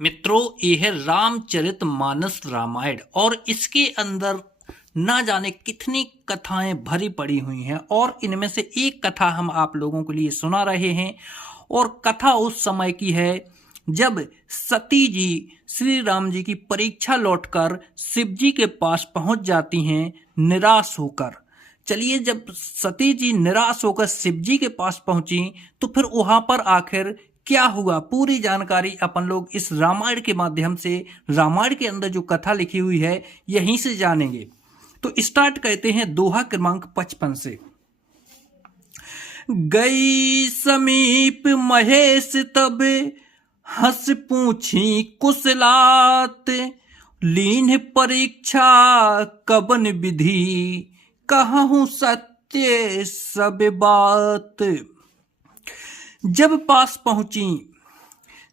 मित्रों, ये है रामचरितमानस रामायण और इसके अंदर ना जाने कितनी कथाएं भरी पड़ी हुई हैं और इनमें से एक कथा हम आप लोगों के लिए सुना रहे हैं। और कथा उस समय की है जब सती जी श्री राम जी की परीक्षा लौटकर शिव जी के पास पहुंच जाती हैं निराश होकर। चलिए, जब सती जी निराश होकर शिव जी के पास पहुंची तो फिर वहां पर आखिर क्या हुआ, पूरी जानकारी अपन लोग इस रामायण के माध्यम से, रामायण के अंदर जो कथा लिखी हुई है यहीं से जानेंगे। तो स्टार्ट करते हैं दोहा क्रमांक 55 से। गई समीप महेश तब हंस पूछी कुशलात, लीन परीक्षा कबन विधि, कहूं सत्य सब बात। जब पास पहुंची,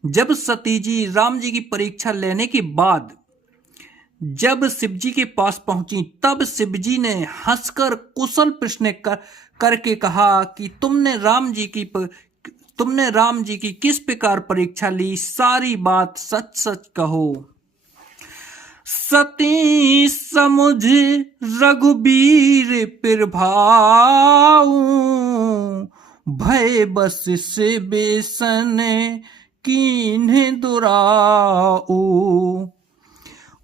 जब सती जी राम जी की परीक्षा लेने के बाद जब शिव जी के पास पहुंची, तब शिव जी ने हंसकर कुशल प्रश्न करके कहा कि तुमने राम जी की किस प्रकार परीक्षा ली, सारी बात सच सच कहो। सती समुझ रघुबीर प्रभाऊ, भय बस से बेसन कीन्ह दुराऊ।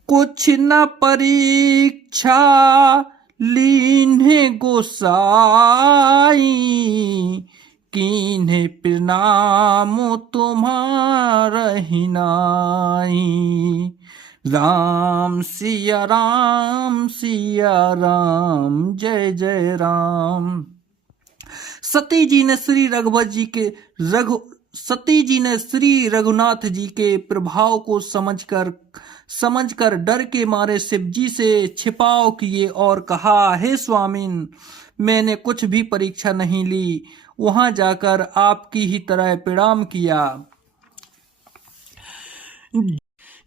कुछ न परीक्षा लीन्ह गोसाई, कीन्ह प्रणाम तुम्हारा हिनाई। राम सिया राम सिया राम, जय जय राम। सती जी ने श्री रघुनाथ जी के प्रभाव को समझकर डर के मारे शिव जी से छिपाव किए और कहा, हे स्वामिन, मैंने कुछ भी परीक्षा नहीं ली, वहां जाकर आपकी ही तरह प्रणाम किया।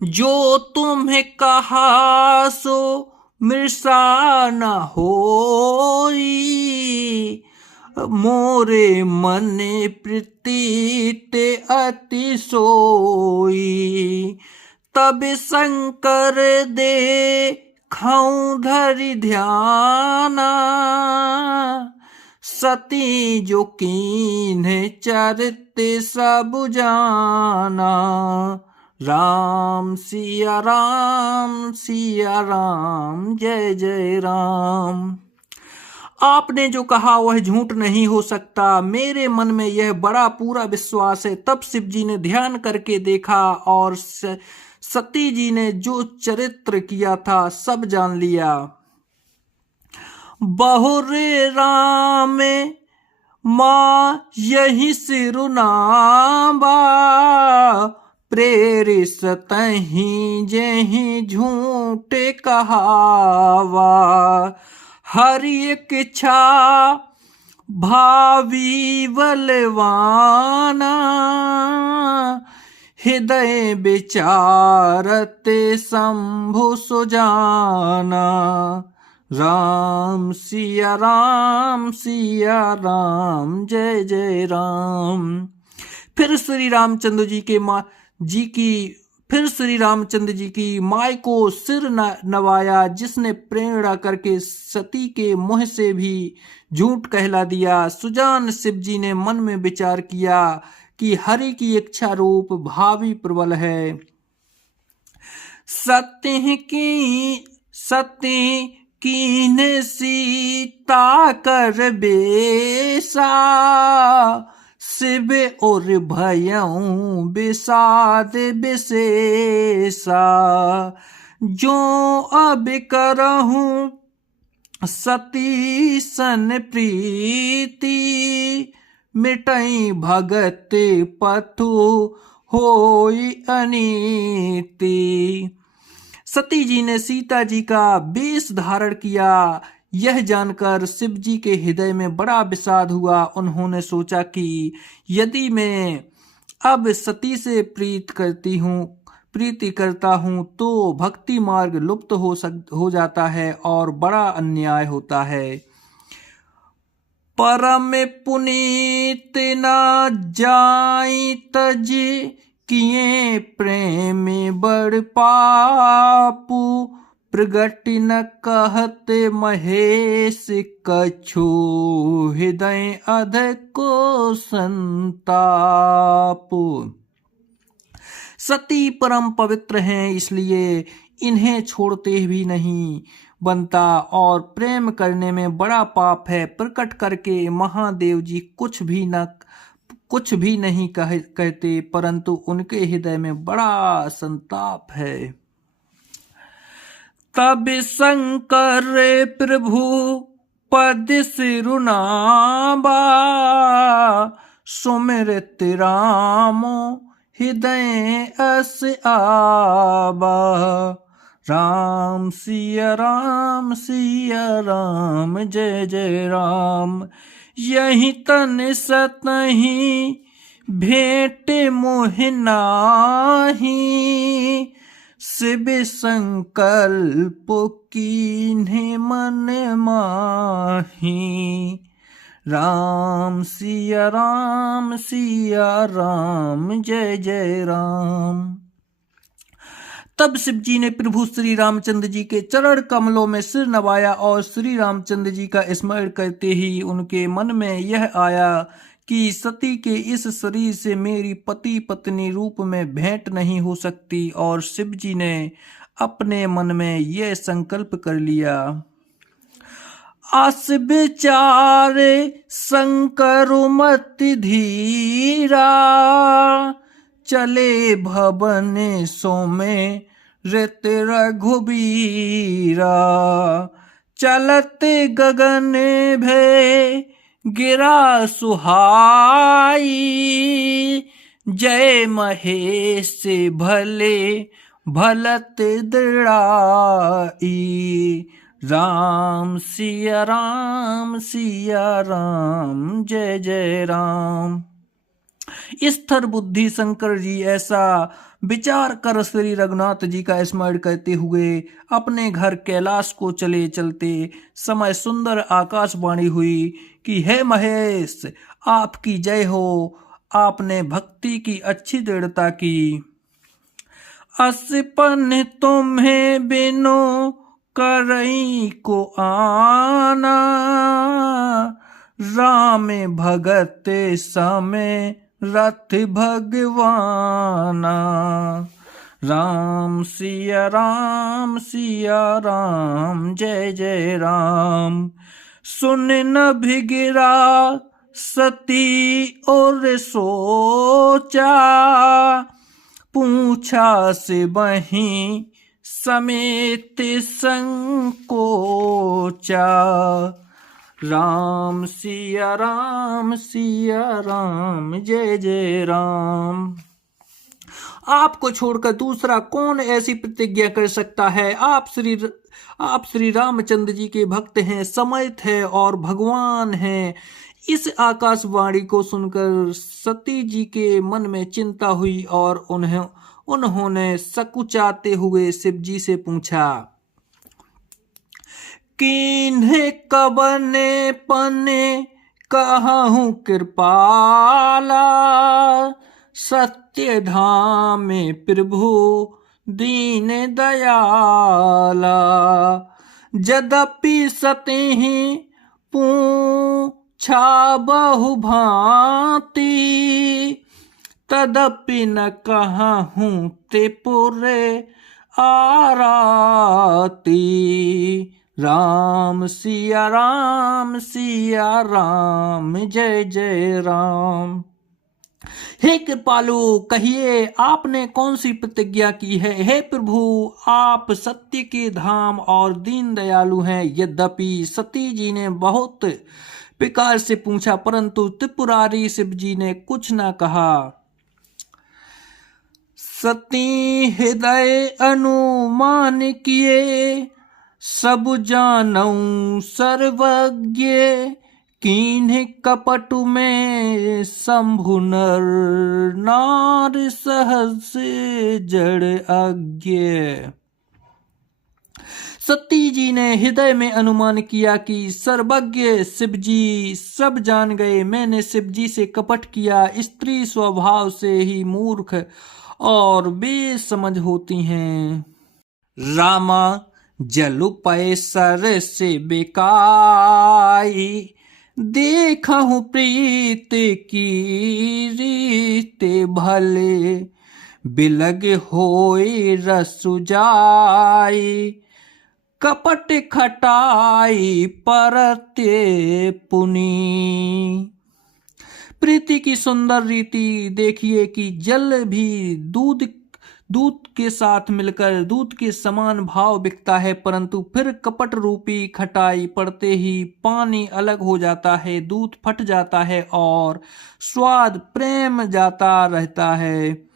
जो तुम्हें कहा सो मृषा न होई, मोरे मन प्रतीत अति सोई। तब शंकर दे खाऊं धरि ध्याना, सती जो कीन्ह चरित सब जाना। राम सिया राम, जय जय राम। आपने जो कहा वह झूठ नहीं हो सकता, मेरे मन में यह बड़ा पूरा विश्वास है। तब शिव जी ने ध्यान करके देखा और सती जी ने जो चरित्र किया था सब जान लिया। बहुरे राम माँ यही सिरुनाबा, प्रेरित तहीं जहीं झूठे कहावा। हरि इच्छा भावी बलवाना, हृदय विचारत शंभु सुजाना। राम सिया राम, जय जय राम। फिर श्री रामचंद्र जी की माय को सिर नवाया, जिसने प्रेरणा करके सती के मुंह से भी झूठ कहला दिया। सुजान शिव जी ने मन में विचार किया कि हरि की इच्छा रूप भावी प्रबल है। सत्य कीन सीता कर बेसा, शिव और भयऊ विषाद विशेषा। जो अब करहूं सती सन प्रीति, मिटई भगत पथु होई अनीति। सती जी ने सीता जी का वेश धारण किया। यह जानकर शिव जी के हृदय में बड़ा विषाद हुआ। उन्होंने सोचा कि यदि मैं अब सती से प्रीति करता हूं तो भक्ति मार्ग लुप्त हो जाता है और बड़ा अन्याय होता है। परम पुनीत न जाई तज किए प्रेम बड़ पापू, प्रगट न कहते महेश कछु, हृदय अध को संतापु। सती परम पवित्र हैं, इसलिए इन्हें छोड़ते भी नहीं बनता, और प्रेम करने में बड़ा पाप है। प्रकट करके महादेव जी कुछ भी नहीं कहते, परंतु उनके हृदय में बड़ा संताप है। तब शंकर प्रभु पद सिरुनाबा, सुमिरत रामो हृदय अस आबा। राम सिया राम जय जय राम। यही तन सतही भेंट मोह नाही, शिव संकल्प कीन्हे मन माही। राम सिया राम जय जय राम। तब शिव जी ने प्रभु श्री रामचंद्र जी के चरण कमलों में सिर नवाया, और श्री रामचंद्र जी का स्मरण करते ही उनके मन में यह आया कि सती के इस शरीर से मेरी पति पत्नी रूप में भेंट नहीं हो सकती, और शिव जी ने अपने मन में यह संकल्प कर लिया। आस विचारे शंकर मति धीरा, चले भवन सोमे ऋत रघुबीरा। चलत गगन भय गिरा सुहाई, जय महेश भले भलत दृढ़ाई। राम सिया राम जय जय राम। स्थिर बुद्धि शंकर जी ऐसा विचार कर श्री रघुनाथ जी का स्मरण करते हुए अपने घर कैलाश को चले। चलते समय सुंदर आकाशवाणी हुई कि हे महेश, आपकी जय हो, आपने भक्ति की अच्छी दृढ़ता की। असपन तुम्हें बिनो करई को आना, राम भगत समय रथ भगवाना। राम सिया राम जय जय राम। सुन न भिगिरा सती और सोचा, पूछा से बही समेत संकोचा। राम सिया राम जय जय राम। आपको छोड़कर दूसरा कौन ऐसी प्रतिज्ञा कर सकता है? आप श्री रामचंद्र जी के भक्त हैं, समर्थ है और भगवान हैं। इस आकाशवाणी को सुनकर सती जी के मन में चिंता हुई और उन्होंने सकुचाते हुए शिव जी से पूछा, किन्हे कबने पने कहूँ कृपाला, सत्य धाम प्रभु दीन दयाला। यद्यपि सतेहि पूछा बहु भांति, तदपि न कहूँ त्रिपुरे आराती। राम सिया राम जय जय राम। हे कृपालु, कहिए आपने कौन सी प्रतिज्ञा की है? हे प्रभु, आप सत्य के धाम और दीन दयालु हैं। यद्यपि सती जी ने बहुत प्रकार से पूछा, परंतु त्रिपुरारी शिव जी ने कुछ न कहा। सती हृदय अनुमान किए, सब जानऊं सर्वज्ञ। कीन्ह कपटु में शंभु नर, नार सहस जड़ अज्ञ। सती जी ने हृदय में अनुमान किया कि सर्वज्ञ शिव जी सब जान गए। मैंने शिव जी से कपट किया, स्त्री स्वभाव से ही मूर्ख और बेसमझ होती हैं। रामा जलु पैसर से बेकाई, देखहु प्रीत की रीत भले, बिलग होए रसु जाई, कपट खटाई परत्य पुनी। प्रीति की सुंदर रीति देखिए कि जल भी दूध के साथ मिलकर दूध के समान भाव बिकता है, परंतु फिर कपट रूपी खटाई पड़ते ही पानी अलग हो जाता है, दूध फट जाता है और स्वाद प्रेम जाता रहता है।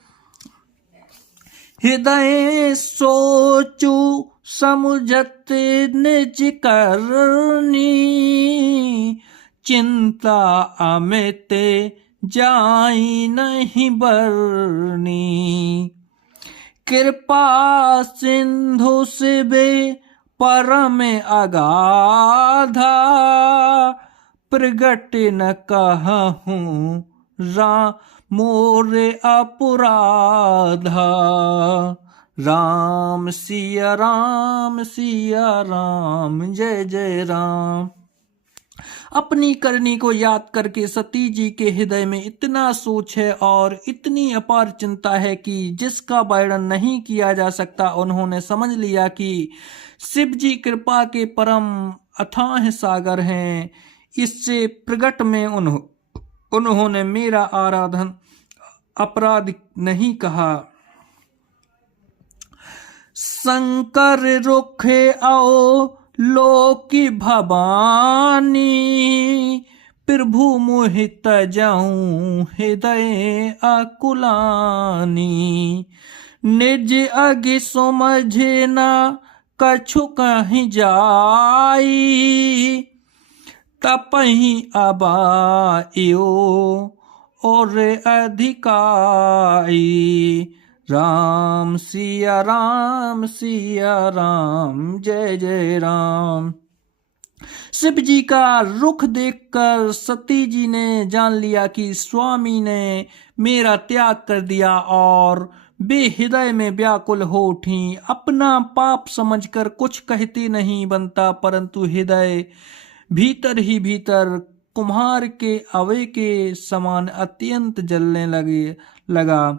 हृदय सोचू समुझत निज करनी, चिंता अमित जाई नहीं बरनी। कृपा सिंधु सिबे परम अगाधा, प्रगट न कहूँ मोरे अपराधा। राम सिया राम जय जय राम। अपनी करनी को याद करके सती जी के हृदय में इतना सोच है और इतनी अपार चिंता है कि जिसका वर्णन नहीं किया जा सकता। उन्होंने समझ लिया कि शिव जी कृपा के परम अथाह सागर हैं। इससे प्रगट में उन्होंने मेरा आराधन अपराध नहीं कहा। शंकर रुखे आओ लोकी भवानी, प्रभु मोहित जाऊं हृदय अकुलानी। निज अगि समझे न कछु कहीं जाई, तपहि अबायो और अधिकाई। राम सिया राम जय जय राम। शिव जी का रुख देखकर सती जी ने जान लिया कि स्वामी ने मेरा त्याग कर दिया और वे हृदय में व्याकुल हो उठी। अपना पाप समझकर कुछ कहती नहीं बनता, परंतु हृदय भीतर ही भीतर कुम्हार के अवय के समान अत्यंत जलने लगा।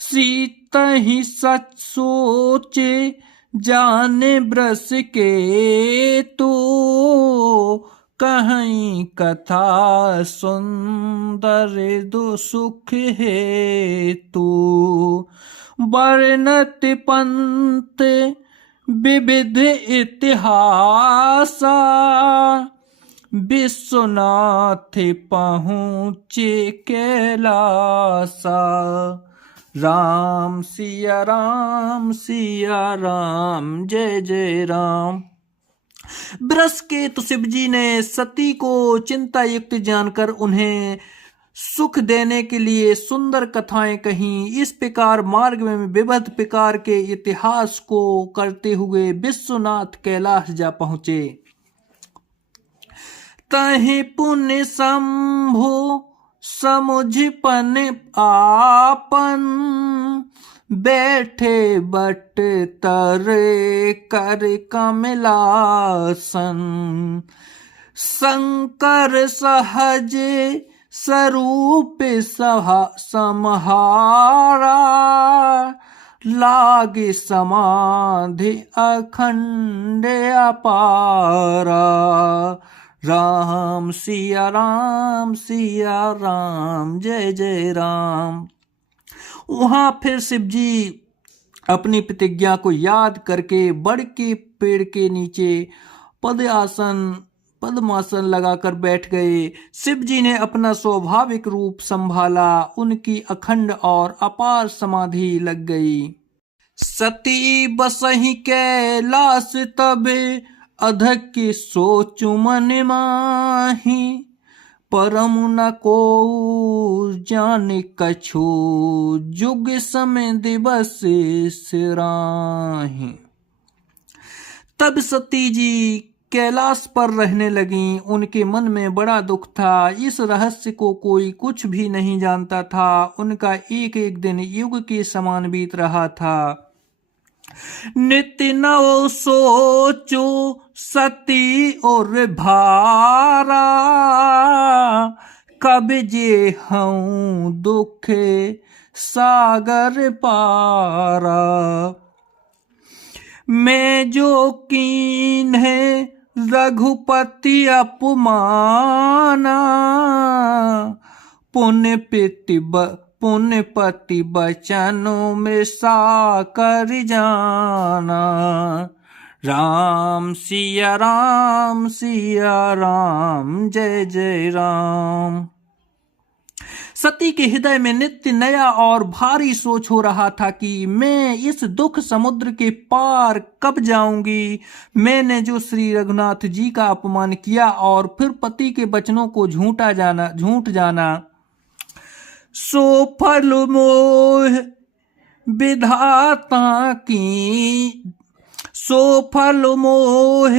सीत ही सच सोचे जाने ब्रस के तो, कहीं कथा सुंदर दो सुख है तो। वर्णत पंत विविध इतिहासा, विश्वनाथ पहुँचे कैलासा। राम सिया राम जय जय राम। बृहस्पति शिव जी ने सती को चिंता युक्त जानकर उन्हें सुख देने के लिए सुंदर कथाएं कहीं। इस प्रकार मार्ग में विविध प्रकार के इतिहास को करते हुए विश्वनाथ कैलाश जा पहुंचे। तहि पुण्य शंभु समुझ पन आपन, बैठे बट तरे कर कमलासन। शंकर सहज स्वरूप समहारा, लागे समाधि अखंड अपारा। राम सिया राम जय जय राम। वहां फिर शिव जी अपनी प्रतिज्ञा को याद करके बड़ के पेड़ के नीचे पद्मासन लगाकर बैठ गए। शिव जी ने अपना स्वाभाविक रूप संभाला, उनकी अखंड और अपार समाधि लग गई। सती बसहि कैलाश तबे, अधक की सोचु मन माही। परम न को जाने कछु, जुग समय दिवस सिराही। तब सती जी कैलाश पर रहने लगीं। उनके मन में बड़ा दुख था। इस रहस्य को कोई कुछ भी नहीं जानता था। उनका एक एक दिन युग के समान बीत रहा था। नित्य नव सोचो सती और भारा, कब जे हूँ दुख सागर पारा। मैं जो कीन है रघुपति अपमाना, पुण्यपति बचनों में साकर जाना। राम सिया राम जय जय राम। सती के हृदय में नित्य नया और भारी सोच हो रहा था कि मैं इस दुख समुद्र के पार कब जाऊंगी। मैंने जो श्री रघुनाथ जी का अपमान किया और फिर पति के वचनों को झूठ जाना, सो फल मोह विधाता की, सो फल मोह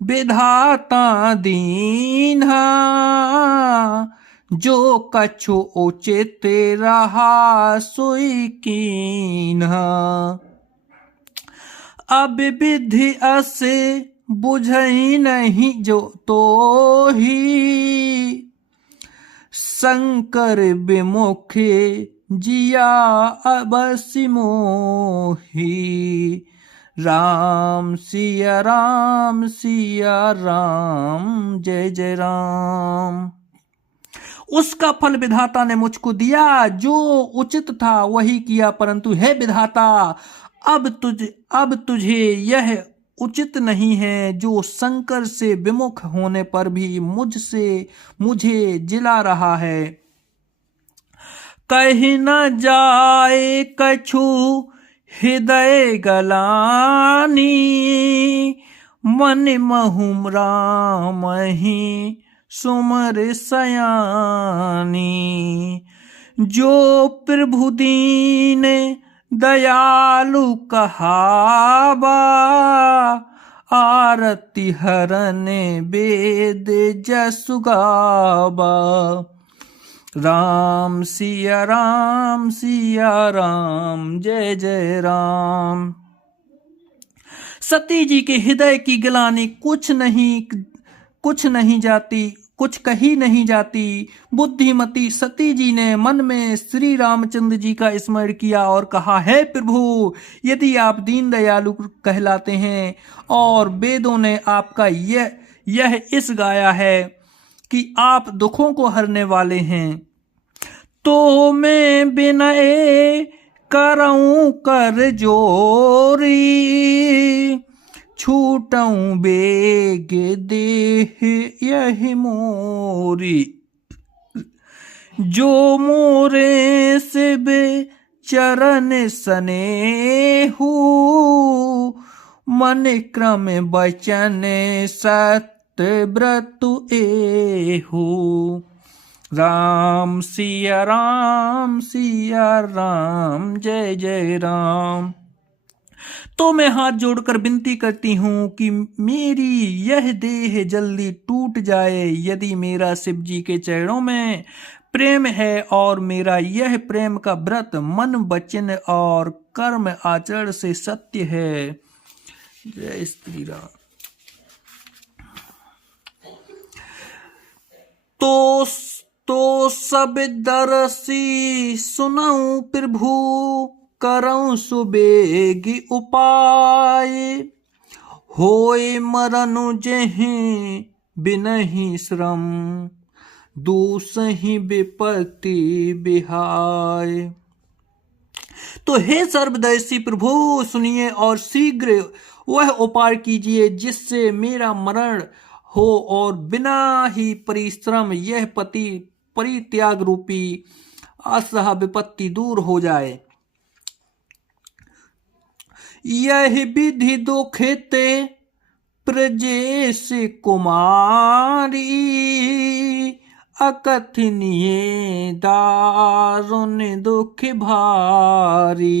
विधाता दीन्हा। जो कछु उचित रहा सोई कीन्हा। अब विधि असे बुझई नहीं जो तो ही, शंकर विमुखे जिया अबसि मोही। राम सिया राम जय जय राम। उसका फल विधाता ने मुझको दिया, जो उचित था वही किया, परंतु हे विधाता, अब तुझे यह उचित नहीं है जो शंकर से विमुख होने पर भी मुझे जिला रहा है। कहीं न जाए कछु हृदय गलानी, मन महुम राम ही सुमर सयानी। जो प्रभु दीन दयालु कहावा, आरती हरन वेद जसु गावा। राम सिया राम जय जय राम। सती जी के हृदय की गिलानी कुछ कही नहीं जाती। बुद्धिमती सती जी ने मन में श्री रामचंद्र जी का स्मरण किया और कहा, हे प्रभु, यदि आप दीन दयालु कहलाते हैं और वेदों ने आपका यह इस गाया है कि आप दुखों को हरने वाले हैं, तो मैं विनय करऊं कर जोरी। छूटऊं बेग देह यही मोरी। जो मोरे से बे चरण स्नेहु, मन क्रम बचन सत्य व्रतु एहु। राम सिया राम जय जय राम। तो मैं हाथ जोड़कर विनती करती हूँ कि मेरी यह देह जल्दी टूट जाए। यदि मेरा शिव जी के चरणों में प्रेम है और मेरा यह प्रेम का व्रत मन वचन और कर्म आचरण से सत्य है। जय श्री राम। तो सब दरसी सुनाऊं प्रभु, करऊं सुबेगी उपाय। होए मरनु जेहि बिनहि श्रम, दूसहि विपत्ति बिहाय। तो हे सर्वदर्शी प्रभु, सुनिए और शीघ्र वह उपाय कीजिए जिससे मेरा मरण हो और बिना ही परिश्रम यह परित्याग रूपी असह विपत्ति दूर हो जाए। यह विधि दुखिते प्रजेश कुमारी, अकथनीय दारुण दुख भारी।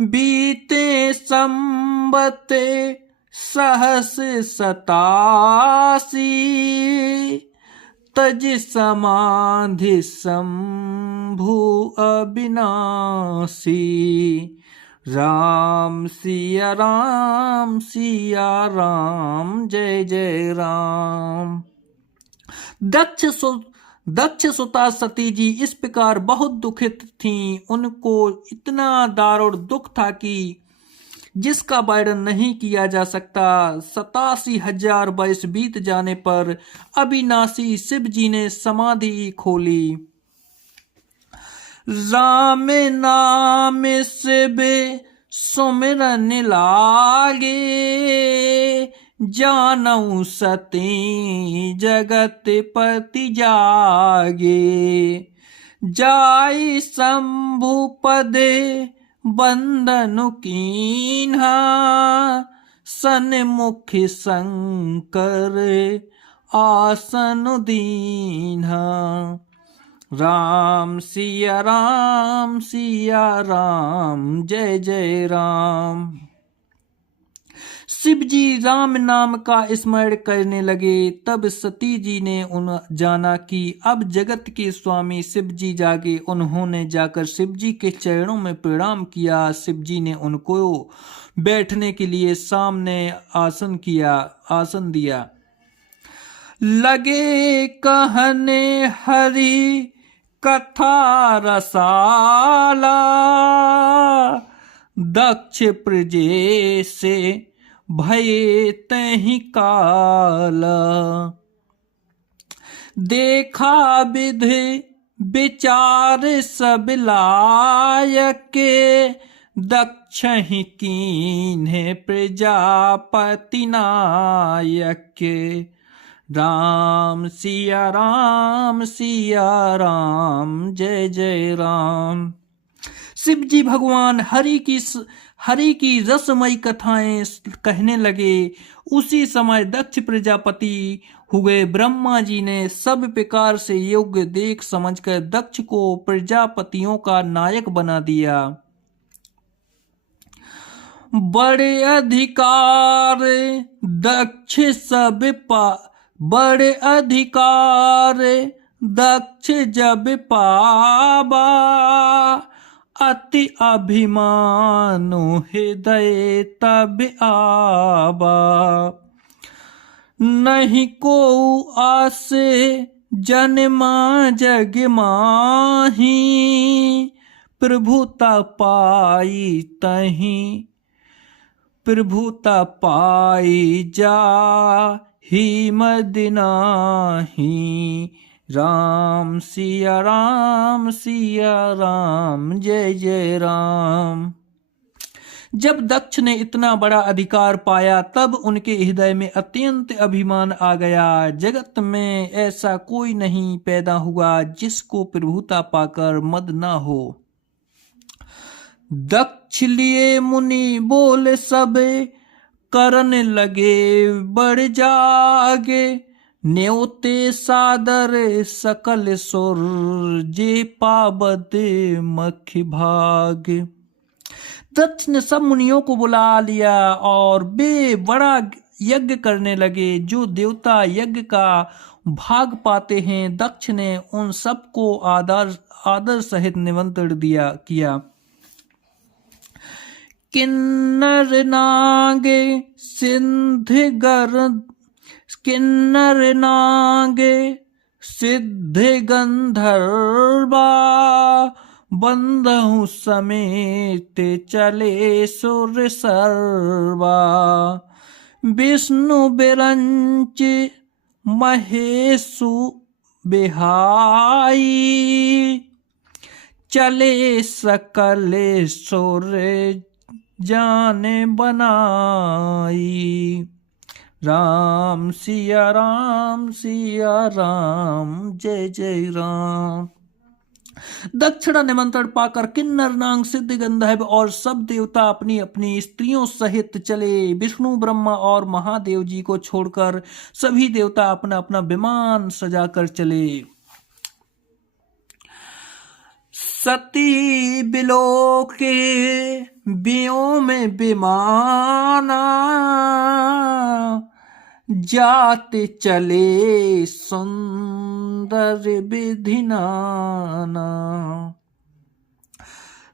बीते संबते सहस 87 तज समाधि शंभु अविनाशी। राम सिया राम सिया राम जय जय राम। दक्ष सुता सती जी इस प्रकार बहुत दुखित थीं। उनको इतना दारुण दुख था कि जिसका वर्णन नहीं किया जा सकता। 87,000 वर्ष बीत जाने पर अविनाशी शिव जी ने समाधि खोली। राम नाम शिव सुमिरन लागे, जानऊ सती जगत पति जागे। जाई शंभु पदे बंदनु कीन्हा, सन्मुख शंकर आसन दीन्हा। राम सिया राम जय जय राम। शिव जी राम नाम का स्मरण करने लगे। तब सती जी ने जाना कि अब जगत के स्वामी शिव जी जागे। उन्होंने जाकर शिव जी के चरणों में प्रणाम किया। शिव जी ने उनको बैठने के लिए सामने आसन दिया। लगे कहने हरि कथा रसाला, दक्ष प्रजे से भये तहि काला। देखा विधि विचार सब लायक, दक्ष ही कीन्हे प्रजापति नायक। राम सिया राम जय जय राम। शिव जी भगवान हरि की रसमयी कथाएं कहने लगे। उसी समय दक्ष प्रजापति हुए ब्रह्मा जी ने सब प्रकार से योग्य देख समझकर दक्ष को प्रजापतियों का नायक बना दिया। बड़े अधिकार दक्ष बड़े अधिकार दक्ष जब पावा, अति अभिमानो हृदय तब आबा। नहीं को आसे जन्मा जग माही, प्रभुता पाई जा ही मदिनाही। राम सिया राम जय जय राम। जब दक्ष ने इतना बड़ा अधिकार पाया तब उनके हृदय में अत्यंत अभिमान आ गया। जगत में ऐसा कोई नहीं पैदा हुआ जिसको प्रभुता पाकर मद ना हो। दक्ष लिए मुनि बोले सब, करन लगे बढ़ जागे। न्योते सादर सकल सुर, जे पाबत मख भाग। दक्ष ने सब मुनियों को बुला लिया और वे बड़ा यज्ञ करने लगे। जो देवता यज्ञ का भाग पाते हैं, दक्ष ने उन सबको आदर सहित निमंत्रण किया। किन्नर नागे सिद्ध गंधर्वा, बंधु समेत चले सुर सर्वा। विष्णु बिरंच महेशु बिहाई, चले सकल सुर जाने बनाई। राम सिया राम जय जय राम। दक्षिणा निमंत्रण पाकर किन्नर नाग सिद्ध गंधर्व और सब देवता अपनी अपनी स्त्रियों सहित चले। विष्णु ब्रह्मा और महादेव जी को छोड़कर सभी देवता अपना अपना विमान सजाकर चले। सती बिलो के बियों में बेमाना, जाते चले सुंदर विधिनाना।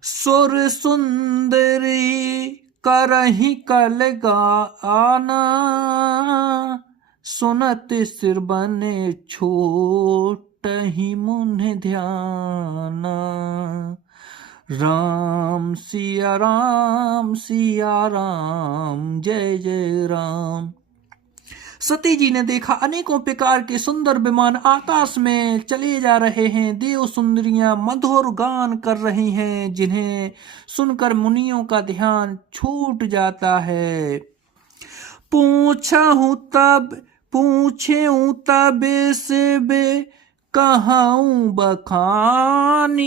सुर सुंदरी करही कल गाना, सुनत सिर बने छोट ही मुन्ह ध्याना। राम सिया राम जय जय राम। सती जी ने देखा अनेकों प्रकार के सुंदर विमान आकाश में चले जा रहे हैं। देव सुंदरियां मधुर गान कर रही हैं, जिन्हें सुनकर मुनियों का ध्यान छूट जाता है। पूछूं तब से बे कहूं बखानी,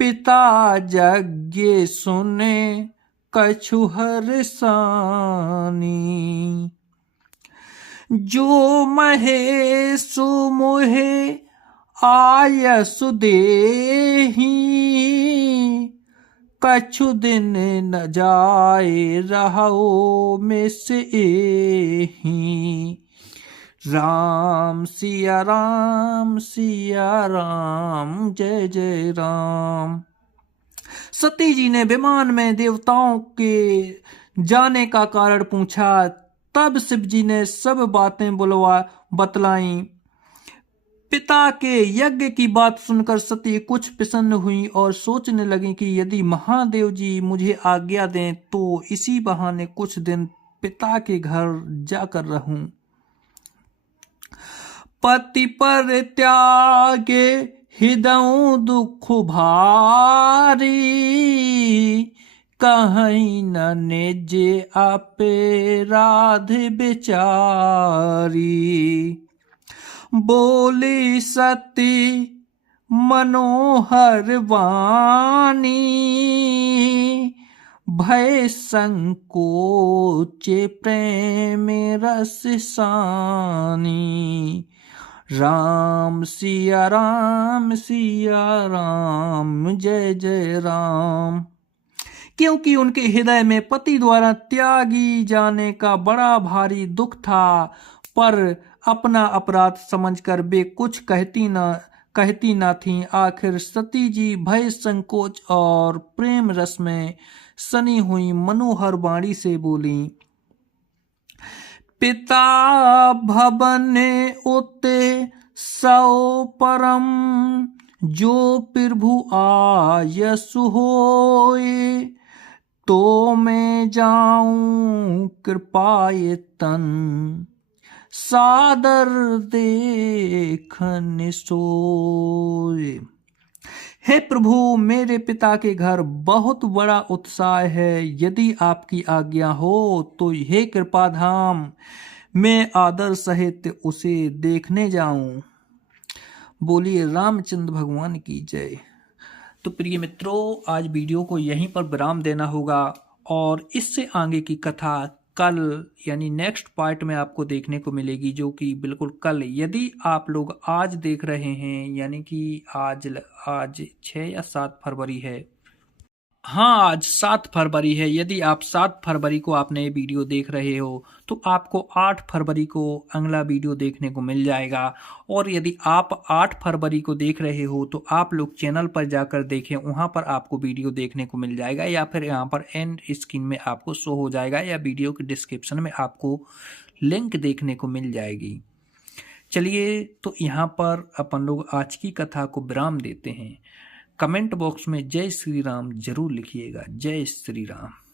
पिता यज्ञ सुने कछु हरसानी। जो महेश मोहे आयसु देही, कछु दिन न जाए रहो में से एही। राम सिया राम जय जय राम। सती जी ने विमान में देवताओं के जाने का कारण पूछा। तब शिव जी ने सब बातें बतलाई। पिता के यज्ञ की बात सुनकर सती कुछ प्रसन्न हुई और सोचने लगी कि यदि महादेव जी मुझे आज्ञा दें तो इसी बहाने कुछ दिन पिता के घर जाकर रहूं। पति पर त्यागे हृदय दुख भारी, कहीं न निजे अपे राधे बेचारी। बोली सती मनोहर वाणी, भय संकोचे प्रेम रस सानी। राम सिया राम जय जय राम। क्योंकि उनके हृदय में पति द्वारा त्यागी जाने का बड़ा भारी दुख था, पर अपना अपराध समझकर वे कुछ कहती ना थीं। आखिर सती जी भय संकोच और प्रेम रस में सनी हुई मनोहर वाणी से बोली। पिता भवन उते सौ परम, जो प्रभु आयसु होए। तो मैं जाऊं कृपाए तन, सादर देखन सोए। हे प्रभु, मेरे पिता के घर बहुत बड़ा उत्साह है। यदि आपकी आज्ञा हो तो हे कृपाधाम, मैं आदर सहित उसे देखने जाऊं। बोलिए रामचंद्र भगवान की जय। तो प्रिय मित्रों, आज वीडियो को यहीं पर विराम देना होगा और इससे आगे की कथा कल यानी नेक्स्ट पार्ट में आपको देखने को मिलेगी, जो कि बिल्कुल कल। यदि आप लोग आज देख रहे हैं यानी कि आज 6 या 7 फरवरी है। हाँ, आज 7 फरवरी है। यदि आप 7 फरवरी को आपने ये वीडियो देख रहे हो तो आपको 8 फरवरी को अगला वीडियो देखने को मिल जाएगा। और यदि आप 8 फरवरी को देख रहे हो तो आप लोग चैनल पर जाकर देखें, वहाँ पर आपको वीडियो देखने को मिल जाएगा, या फिर यहाँ पर एंड स्क्रीन में आपको शो हो जाएगा, या वीडियो के डिस्क्रिप्शन में आपको लिंक देखने को मिल जाएगी। चलिए, तो यहाँ पर अपन लोग आज की कथा को विराम देते हैं। कमेंट बॉक्स में जय श्री राम जरूर लिखिएगा। जय श्री राम।